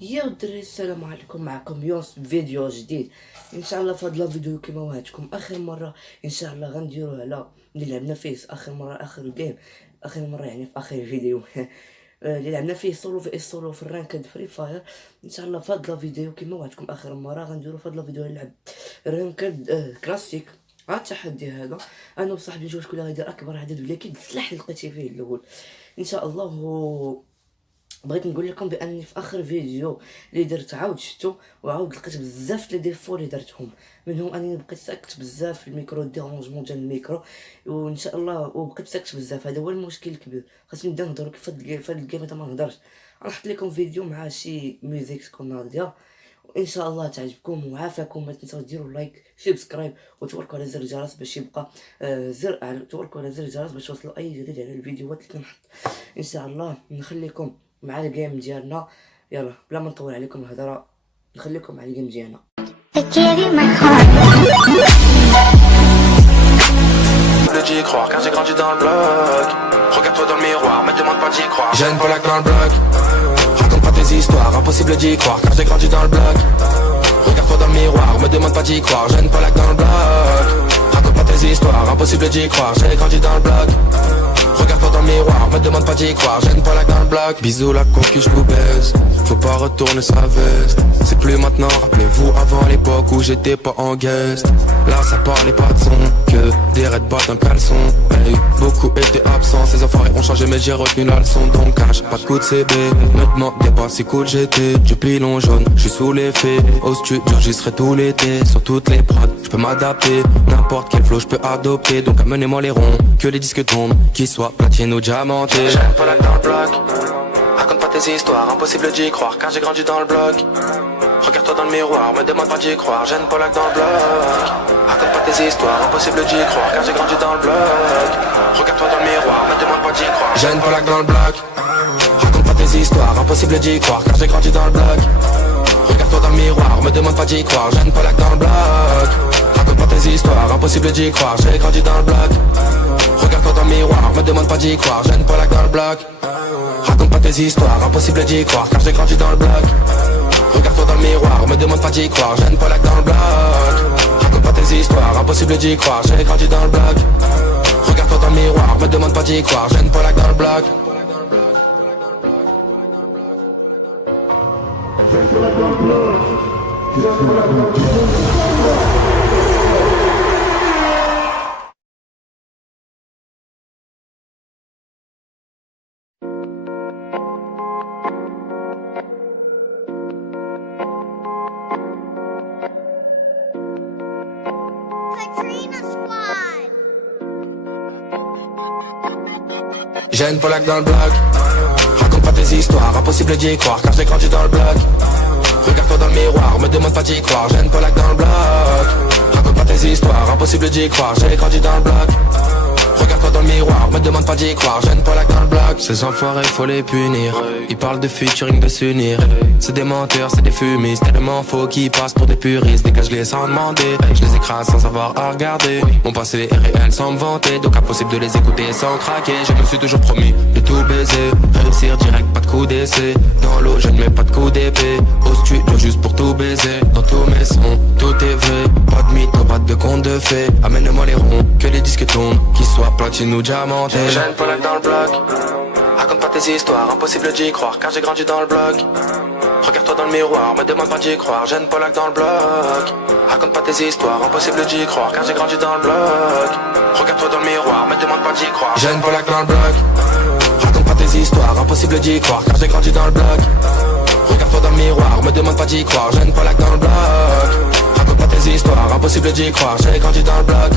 يا الدراري السلام عليكم، معكم يونس بفيديو جديد. ان شاء الله في هاد الفيديو كيما وعدتكم اخر مره ان شاء الله غنديروه على اللي لعبنا فيه اخر مره، اخر جيم، اخر مره يعني في اخر فيديو اللي لعبنا فيه سولو في السولو في الرانكد فري فاير. ان شاء الله في هاد الفيديو كيما وعدتكم اخر مره غنديرو في هاد الفيديو نلعب رانكد كلاسيك. التحدي هذا انا وصاحبي جوج كل غيدير اكبر عدد ولكن السلاح اللي لقيتي فيه الاول ان شاء الله. بغيت نقول لكم باني في اخر فيديو اللي درت عاود شفتو وعاود لقيت بزاف لي ديفو اللي درتهم، منهم انني بقيت ساكت بزاف في الميكرو، ديرونجمون ديال الميكرو، وان شاء الله وبقيت ساكت بزاف. هذا هو المشكل الكبير، خاصني نبدا نهضر كيف هاد الجيم هذا ما نهضرش. نحط لكم فيديو مع شي ميوزيك تكون هاديه وان شاء الله تعجبكم وعافاكم. ما تنساو ديروا لايك سبسكرايب وتوركوا على زر الجرس باش يبقى توركوا على زر الجرس باش توصلوا اي جديد على الفيديوهات اللي كنحط. ان شاء الله نخليكم مع الجيم ديالنا، يلا بلا ما نطول عليكم الهضره نخليكم مع الجيم ديالنا. D'y croire car j'ai grandi dans le bloc. Regarde-toi dans le miroir, me demande pas d'y croire. J'ai une plaque dans le bloc. Raconte pas tes histoires, impossible d'y croire car j'ai grandi dans le bloc. Regarde-toi dans le miroir, me demande pas d'y croire. J'ai une plaque dans le bloc. Raconte pas tes histoires, impossible d'y croire. J'ai grandi dans le bloc. Regarde-toi dans le miroir, me demande pas d'y croire. J'ai une plaque dans le bloc. Bisous la concu, je vous baise. Faut pas retourner sa veste. C'est plus maintenant, rappelez-vous avant l'époque où j'étais pas en guest. Là ça parlait pas de son, que des raids battent un caleçon. Hey, beaucoup étaient absents, ces enfoirés ont changé mais j'ai retenu la leçon. Donc cache pas de coup de CB, me demandez pas si cool j'étais. Du pilon jaune, j'suis sous l'effet. Au studio j'y serai tout l'été. Sur toutes les prods, j'peux m'adapter. N'importe quel flow j'peux adopter. Donc amenez-moi les ronds, que les disques tombent. Qu'ils soient platine ou diamantés. J'ai une plaque dans le bloc. Raconte pas tes histoires, impossible d'y croire car j'ai grandi dans le bloc. Regarde-toi dans le miroir, me demande pas d'y croire. J'ai une plaque dans le bloc. Raconte pas tes histoires, impossible d'y croire car j'ai grandi dans le bloc. Regarde-toi dans le miroir, me demande pas d'y croire. J'ai une plaque dans le bloc. Raconte pas tes histoires, impossible d'y croire car j'ai grandi dans le bloc. Regarde-toi dans le miroir, me demande pas d'y croire. J'ai une plaque dans le bloc. Raconte pas tes histoires, impossible d'y croire. J'ai grandi dans le bloc. Regarde-toi dans le miroir, me demande pas d'y croire. J'ai une plaque dans le bloc. Raconte pas tes histoires, impossible d'y croire car j'ai grandi dans le bloc. Regarde-toi dans le miroir, me demande pas d'y croire. J'ai une plaque dans le bloc. Raconte pas tes histoires, impossible d'y croire. J'ai grandi dans le bloc. Regarde-toi dans le miroir, me demande pas d'y croire. J'ai une plaque dans le bloc. J'ai une plaque dans le bloc. Raconte pas tes histoires, impossible d'y croire car j'ai grandi dans le bloc. Regarde-toi dans le miroir, me demande pas d'y croire. J'ai une plaque dans le bloc. Raconte pas tes histoires, impossible d'y croire. J'ai grandi dans le bloc. Regarde-toi dans le miroir, me demande pas d'y croire. J'ai une plaque dans le bloc. Ces enfoirés faut les punir. Ils parlent de featuring, de s'unir. C'est des menteurs, c'est des fumistes. Tellement faux qu'ils passent pour des puristes. Dégage-les sans demander, je les écrase sans savoir à regarder. Mon passé est réel sans me vanter. Donc impossible de les écouter sans craquer. Je me suis toujours promis de tout baiser. Réussir direct, pas de coup d'essai. Dans l'eau je ne mets pas de coup d'épée. Au studio juste pour tout baiser. Dans tous mes sons, tout est vrai. Pas de mythe, pas de conte de fées. Amène-moi les ronds, que les disques tournent. Qu'ils soient platine ou diamantés. J'ai une plaque dans le bloc. Raconte pas tes histoires, impossible d'y croire car j'ai grandi dans le bloc. Regarde-toi dans le miroir, me demande pas d'y croire. J'ai une plaque dans le bloc. Raconte pas tes histoires, impossible d'y croire car j'ai grandi dans le bloc. Regarde-toi dans le miroir, me demande pas d'y croire. J'ai une plaque dans le bloc. Raconte pas tes histoires, impossible d'y croire car j'ai grandi dans le bloc. Regarde-toi dans le miroir, me demande pas d'y croire. J'ai une plaque dans le bloc. Raconte pas tes histoires, impossible d'y croire. J'ai grandi dans le bloc.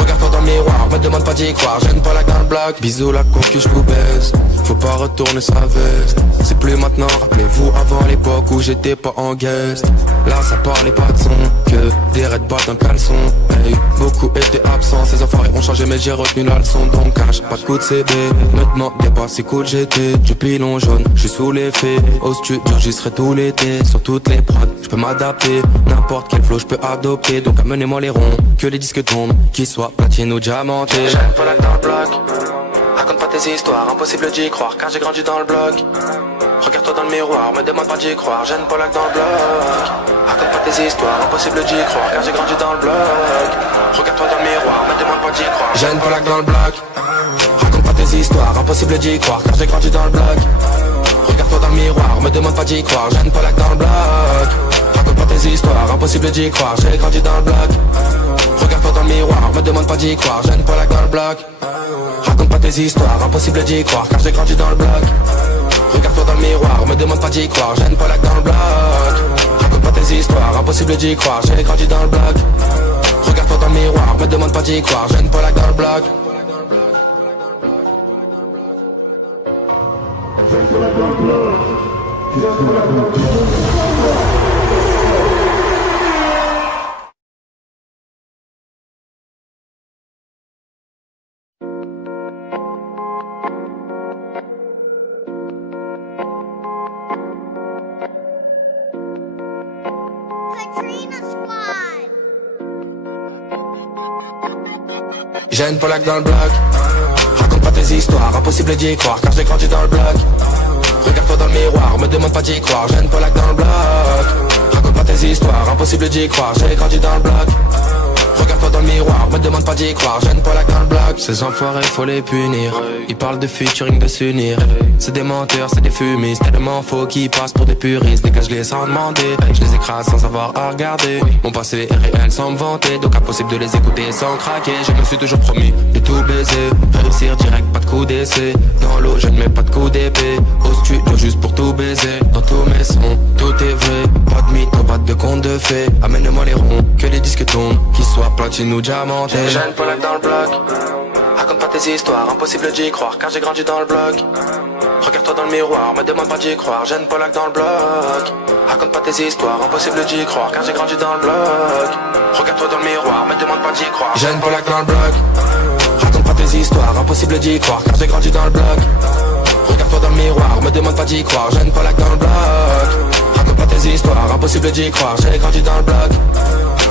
Regarde-toi dans le miroir, me demande pas d'y croire. J'ai une plaque dans le bloc. Bisous la concu, je vous baise. Faut pas retourner sa veste. C'est plus maintenant, rappelez-vous avant l'époque où j'étais pas en guest. Là ça parlait pas de son, que des raids battent un caleçon. Hey, beaucoup étaient absents, ces enfoirés ont changé mais j'ai retenu la leçon. Donc cache pas de coup de CB, me demandez pas si cool j'étais. Du pilon jaune, j'suis sous l'effet. Au studio j'y serai tout l'été. Sur toutes les prods, j'peux m'adapter. N'importe quel flow j'peux adopter. Donc amenez-moi les ronds, que les disques tombent. Qu'ils soient platine ou diamantés. J'ai une plaque dans le bloc. Raconte pas tes histoires, impossible d'y croire car j'ai grandi dans le bloc. Regarde-toi dans le miroir, me demande pas d'y croire. Jeanne Polak dans le bloc. Raconte pas tes histoires, impossible d'y croire car j'ai grandi dans le bloc. Regarde-toi dans le miroir, me demande pas d'y croire. Jeanne Polak dans le bloc. Raconte pas tes histoires, impossible d'y croire car j'ai grandi dans le bloc. Regarde-toi dans le miroir, me demande pas d'y croire. Jeanne Polak dans le bloc. Raconte pas tes histoires, impossible d'y croire, j'ai grandi dans le bloc. Regarde-toi dans le miroir, me demande pas d'y croire. Jeanne Polak dans le bloc. Raconte pas tes histoires, impossible d'y croire car j'ai grandi dans le bloc. Regarde-toi dans le miroir, me demande pas d'y croire. Jeanne Polak dans le bloc. Raconte pas tes histoires, impossible d'y croire, j'ai grandi dans le bloc. Regarde-toi dans le miroir, me demande pas d'y croire. Jeanne Polak dans le bloc. Jeanne Polak dans le bloc. Raconte pas tes histoires, impossible d'y croire car j'ai grandi dans le bloc. Regarde-toi dans le miroir, me demande pas d'y croire. Jeanne Polak dans le bloc. Raconte pas tes histoires, impossible d'y croire, j'ai grandi dans le bloc. Regarde-toi dans le miroir, me demande pas d'y croire. Jeanne Polak dans le bloc. Ces enfoirés faut les punir. Ils parlent de featuring, de s'unir. C'est des menteurs, c'est des fumistes. Tellement faux qu'ils passent pour des puristes. Dégage-les sans demander, je les écrase sans avoir à regarder. Mon passé est réel sans me vanter, donc impossible de les écouter sans craquer. Je me suis toujours promis de tout baiser. Réussir direct, pas de coup d'essai. Dans l'eau, je ne mets pas de coup d'épée. Au studio juste pour tout baiser. Dans tous mes sons, tout est vrai. Pas de mythe, pas de conte de fées. Amène-moi les ronds, que les disques tombent. Qu'ils soient platine ou diamantés. Jeanne Polak dans le bloc. Raconte pas tes histoires, impossible d'y croire car j'ai grandi dans le bloc. Regarde-toi dans le miroir, me demande pas d'y croire. Jeanne Polak dans le bloc. Raconte pas tes histoires, impossible d'y croire car j'ai grandi dans le bloc. Regarde-toi dans le miroir, me demande pas d'y croire. Jeanne Polak dans le bloc. Raconte pas tes histoires, impossible d'y croire car j'ai grandi dans le bloc. Regarde-toi dans le miroir, me demande pas d'y croire. Jeanne Polak dans le bloc. Raconte pas tes histoires, impossible d'y croire, j'ai grandi dans le bloc.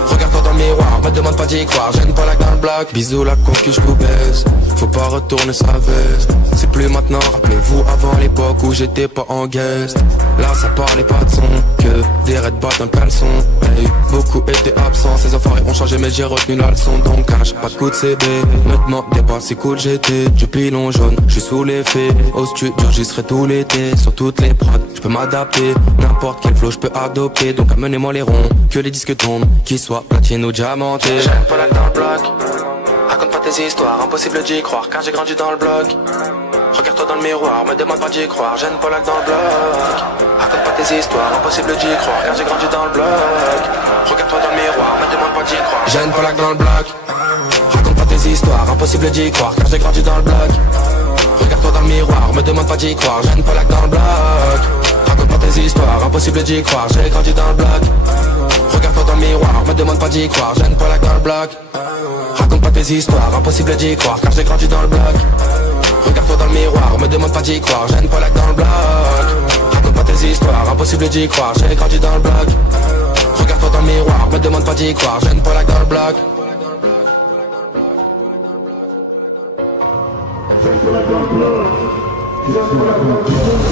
Regarde-toi dans le miroir, me demande pas d'y croire. Jeanne Polak dans le bloc. Bisous la concu, je vous baise. Faut pas retourner sa veste. C'est plus maintenant, rappelez-vous avant l'époque où j'étais pas en guest. Là ça parlait pas de son, que des red bats dans le caleçon. Hey, beaucoup étaient absents, ces enfoirés ont changé mais j'ai retenu la leçon. Donc cache pas de coup de CB, me demandez pas si cool j'étais. Du pilon jaune, je suis sous l'effet. Au studio j'y serai tout l'été. Sur toutes les prods, je peux m'adapter. N'importe quel flow je peux adopter. Donc amenez-moi les ronds, que les disques tombent. Qu'ils soient platine ou diamantés. Jeanne Polak dans le bloc. Raconte pas tes histoires, impossible d'y croire car j'ai grandi dans le bloc. Regarde-toi dans le miroir, me demande pas d'y croire. Jeanne Polak dans le bloc. Raconte pas tes histoires, impossible d'y croire car j'ai grandi dans le bloc. Regarde-toi dans le miroir, me demande pas d'y croire. Jeanne Polak dans le bloc. Raconte pas tes histoires, impossible d'y croire car j'ai grandi dans le bloc. Regarde-toi dans le miroir, me demande pas d'y croire. Jeanne Polak dans le bloc. Raconte pas tes histoires, impossible d'y croire, j'ai grandi dans le bloc. Regarde-toi dans le miroir, me demande pas d'y croire. Jeanne Polak dans le bloc. Raconte pas tes histoires, impossible d'y croire car j'ai grandi dans le bloc. Regarde-toi dans le miroir, me demande pas d'y croire. Jeanne Polak dans le bloc. Raconte pas tes histoires, impossible d'y croire, j'ai grandi dans le bloc. Regarde-toi dans le miroir, me demande pas d'y croire. Jeanne Polak dans le bloc. Jeanne Polak dans le bloc. Jeanne Polak dans le bloc.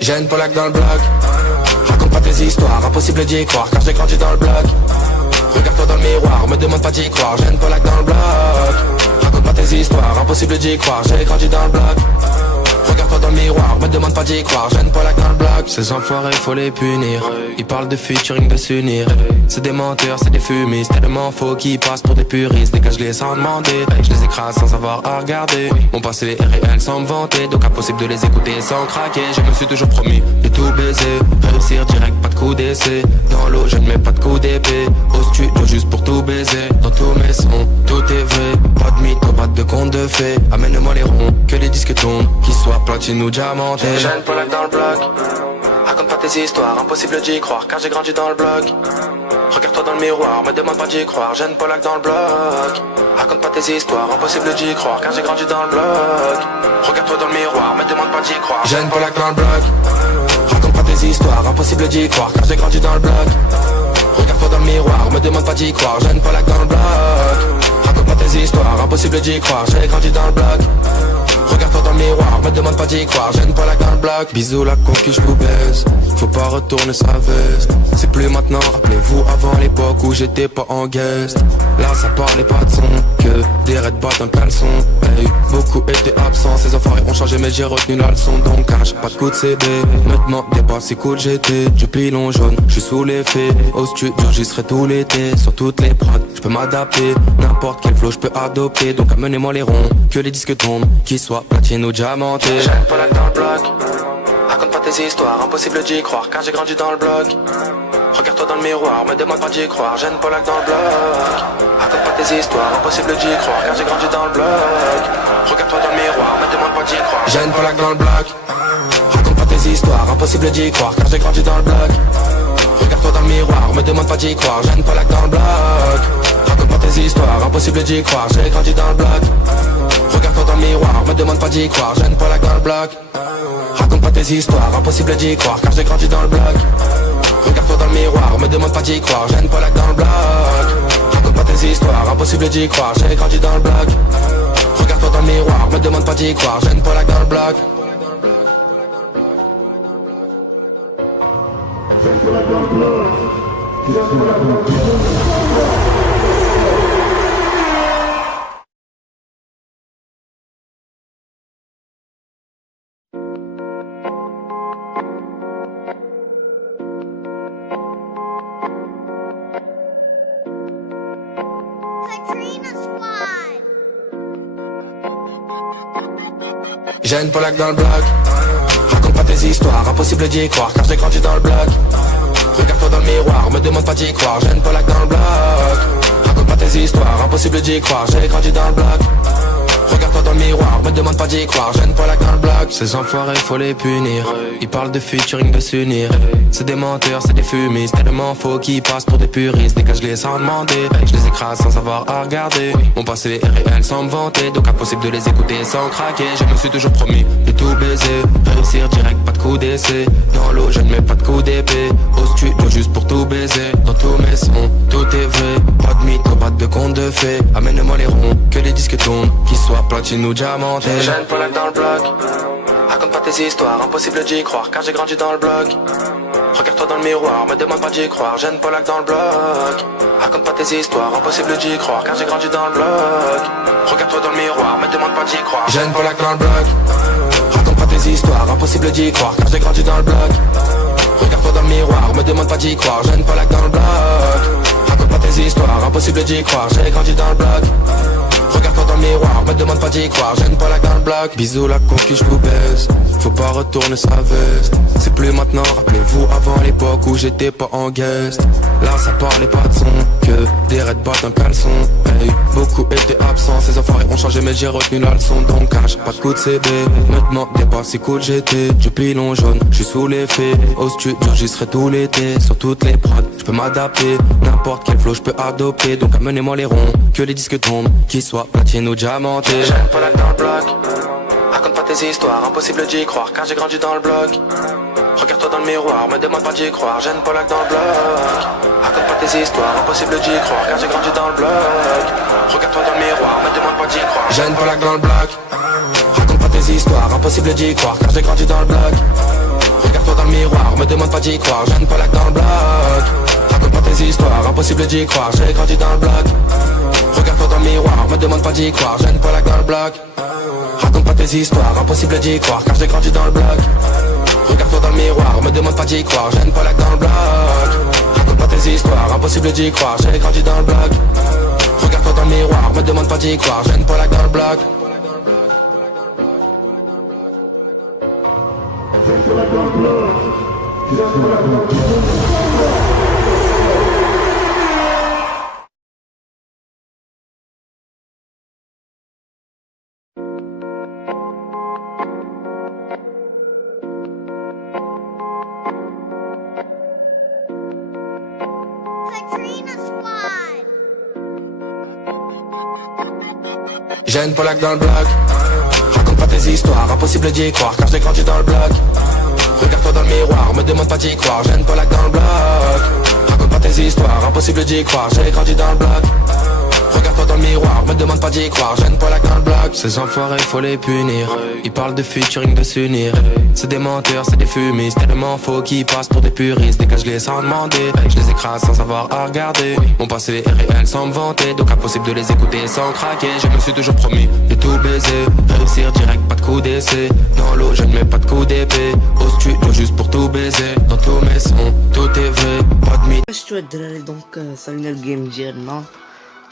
Jeanne Polak dans le bloc. Raconte pas tes histoires, impossible d'y croire car j'ai grandi dans le bloc. Regarde-toi dans le miroir, me demande pas d'y croire. Jeanne Polak dans le bloc. Raconte pas tes histoires, impossible d'y croire, j'ai grandi dans le bloc. Regarde-toi dans le miroir, me demande pas d'y croire. Jeanne Polak dans le bloc. Ces enfoirés faut les punir. Ils parlent de featuring, de s'unir. C'est des menteurs, c'est des fumistes. Tellement faux qu'ils passent pour des puristes. Dégage-les sans demander, je les écrase sans avoir à regarder. Mon passé est réel sans me vanter, donc impossible de les écouter sans craquer. Je me suis toujours promis de tout baiser. Réussir direct, pas de coup d'essai. Dans l'eau, je ne mets pas de coup d'épée. Au studio juste pour tout baiser. Dans tous mes sons, tout est vrai. Pas de mythe, pas de conte de fées. Amène-moi les ronds, que les disques tombent. Qu'ils soient platine ou diamantés. Jeanne Polak dans le bloc. Raconte pas tes histoires, impossible d'y croire car j'ai grandi dans le bloc. Regarde-toi dans le le miroir, me demande pas d'y croire, Jeanne Polak dans le bloc. Raconte pas tes histoires, impossible d'y croire, car j'ai grandi dans le bloc. Regarde-toi dans le miroir, me demande pas d'y croire, Jeanne Polak dans le bloc. Raconte pas tes histoires, impossible d'y croire, car j'ai grandi dans le bloc. Regarde-toi dans le miroir, me demande pas d'y croire, Jeanne Polak dans le bloc. Raconte pas tes histoires, impossible d'y croire, j'ai grandi dans le bloc. Regarde-toi dans le miroir, me demande pas d'y croire, Jeanne Polak dans le bloc. Bisous la conquise, je vous baise, faut pas retourner sa veste. C'est plus maintenant, rappelez-vous avant l'époque où j'étais pas en guest. Là ça parlait pas de son, que des raids battent un caleçon. Hey, beaucoup étaient absents, ces enfoirés ont changé mais j'ai retenu la leçon. Donc cache pas de coup de CB, me demandez pas si cool j'étais. Du pilon jaune, je suis sous l'effet. Au studio j'y serai tout l'été, sur toutes les prods, je peux m'adapter. N'importe quel flow je peux adopter, donc amenez-moi les ronds, que les disques tombent, qu'ils soient platine ou diamanté. Jeanne Polak dans le bloc, raconte pas tes histoires, impossible d'y croire car j'ai grandi dans le bloc. Regarde-toi dans le miroir, me demande pas d'y croire, Jeanne Polak dans le bloc. Raconte pas tes histoires, impossible d'y croire car j'ai grandi dans le bloc. Regarde-toi dans le miroir, me demande pas d'y croire, Jeanne Polak dans le bloc. Raconte pas tes histoires, impossible d'y croire car j'ai grandi dans le bloc. Regarde-toi dans le miroir, me demande pas d'y croire, Jeanne Polak dans le bloc. Raconte pas tes histoires, impossible d'y croire, j'ai grandi dans le bloc. Regarde-toi dans le miroir, me demande pas d'y croire, Jeanne Polak dans le bloc. Raconte pas tes histoires, impossible d'y croire car j'ai grandi dans le bloc. Regarde-toi dans le miroir, me demande pas d'y croire, Jeanne Polak dans le bloc. Raconte pas tes histoires, impossible d'y croire, j'ai grandi dans le bloc. Regarde-toi dans le miroir, me demande pas d'y croire, Jeanne Polak dans le bloc. Jeanne Polak dans le bloc. Raconte pas tes histoires, impossible d'y croire car j'ai grandi dans le bloc. Regarde-toi dans le miroir, me demande pas d'y croire, Jeanne Polak dans le bloc. Raconte pas tes histoires, impossible d'y croire, j'ai grandi dans le bloc. Regarde-toi dans le miroir, me demande pas d'y croire, Jeanne Polak dans le bloc. Ces enfoirés faut les punir, ils parlent de featuring, de s'unir. C'est des menteurs, c'est des fumistes, tellement faux qu'ils passent pour des puristes. Dégage-les sans demander, je les écrase sans savoir à regarder. Mon passé est réel sans me vanter, donc impossible de les écouter sans craquer. Je me suis toujours promis de tout baiser, réussir direct, pas de coup d'essai. Dans l'eau je ne mets pas de coup d'épée, au studio juste pour tout baiser. Dans tous mes sons, tout est vrai, pas de mythe, pas de conte de fées. Amène-moi les ronds, que les disques tournent, qu'ils soient platine ou diamanté. Jeanne Polak dans le bloc, raconte pas tes histoires, impossible d'y croire car j'ai grandi dans le bloc. Regarde-toi dans le miroir, me demande pas d'y croire, Jeanne Polak dans le bloc. Raconte pas tes histoires, impossible d'y croire car j'ai grandi dans le bloc. Regarde-toi dans le miroir, me demande pas d'y croire, Jeanne Polak dans le bloc. Raconte pas tes histoires, impossible d'y croire car j'ai grandi dans le bloc. Regarde-toi dans le miroir, me demande pas d'y croire, Jeanne Polak dans le bloc. Raconte pas tes histoires, impossible d'y croire, j'ai grandi dans le bloc. Regarde-toi dans le miroir, me demande pas d'y croire, Jeanne Polak dans le bloc. Bisous la conquise, je vous baise, faut pas retourner sa veste. C'est plus maintenant, rappelez-vous avant l'époque où j'étais pas en guest. Là ça parlait pas de son, que des raids battent un caleçon. Hey, beaucoup étaient absents, ces enfoirés ont changé mais j'ai retenu la leçon. Donc cache pas de coup de CB, me demandez pas si cool j'étais. Du pilon jaune, je suis sous l'effet. Au studio j'y serai tout l'été, sur toutes les prods, je peux m'adapter. N'importe quel flow je peux adopter, donc amenez-moi les ronds, que les disques tombent, qu'ils soient platine ou diamanté. Jeanne Polak dans le bloc, raconte pas tes histoires, impossible d'y croire car j'ai grandi dans le bloc. Regarde-toi dans le miroir, me demande pas d'y croire, Jeanne Polak dans le bloc. Raconte pas tes histoires, impossible d'y croire car j'ai grandi dans le bloc. Regarde-toi dans le miroir, me demande pas d'y croire, Jeanne Polak dans le bloc. Raconte pas tes histoires, impossible d'y croire car j'ai grandi dans le bloc. Regarde-toi dans le miroir, me demande pas d'y croire, Jeanne Polak dans le bloc. Raconte pas tes histoires, impossible d'y croire, j'ai grandi dans le bloc. Regarde-toi dans le miroir, me demande pas d'y croire, Jeanne Polak dans le bloc. Raconte pas tes histoires, impossible d'y croire car j'ai grandi dans le bloc. Regarde-toi dans le miroir, me demande pas d'y croire, Jeanne Polak dans le bloc. Raconte pas tes histoires, impossible d'y croire, j'ai grandi dans le bloc. Regarde-toi dans le miroir, me demande pas d'y croire, Jeanne Polak dans le bloc. Katrina Squad. J'ai une Polac dans le bloc. Raconte pas tes histoires, impossible d'y croire car j'ai grandi dans le bloc. Regarde-toi dans le miroir, me demande pas d'y croire. J'ai une Polac dans le bloc. Raconte pas tes histoires, impossible d'y croire. J'ai grandi dans le bloc. Regarde-toi dans le miroir, me demande pas d'y croire. J'ai une Polac dans le bloc. Ces enfoirés, faut les punir. Ils parlent de featuring, de s'unir. C'est des menteurs, c'est des fumistes. Tellement faux qu'ils passent pour des puristes. Dégage-les sans demander. Je les écrase sans savoir à regarder. Mon passé est réel sans me vanter. Donc impossible de les écouter sans craquer. Je me suis toujours promis de tout baiser. Réussir direct, pas de coup d'essai. Dans l'eau, je ne mets pas de coup d'épée. Au studio juste pour tout baiser. Dans tous mes sons, tout est vrai. Pas de mythe. شتو الدراري دونك صافينا الجيم ديالنا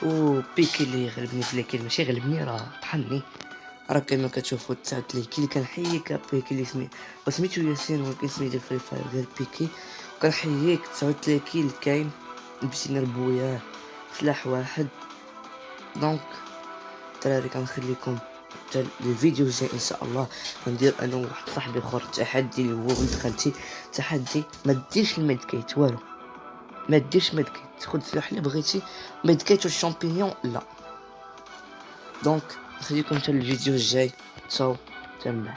و بيكي اللي غلبني في ليكيل ماشي غلبني راه طحني راه كما كتشوفوا تساعد ليكي اللي كنحييك بيكي اللي سميتو ياسين ولكن سميتو فري فاير ديال بيكي وكنحييك تساعد ليكي اللي كاين لبسينا ربوياه سلاح واحد دونك الدراري كنخليكم حتى الفيديو الجاي ان شاء الله غندير انا وواحد صاحبي اخر تحدي اللي هو بنت خالتي تحدي ما ديرش الميدكيت والو ما ديرش ميدكيت خد السلاح اللي بغيتي ميدكيت والشامبينيون لا دونك نخليكم حتى الفيديو الجاي تشاو تما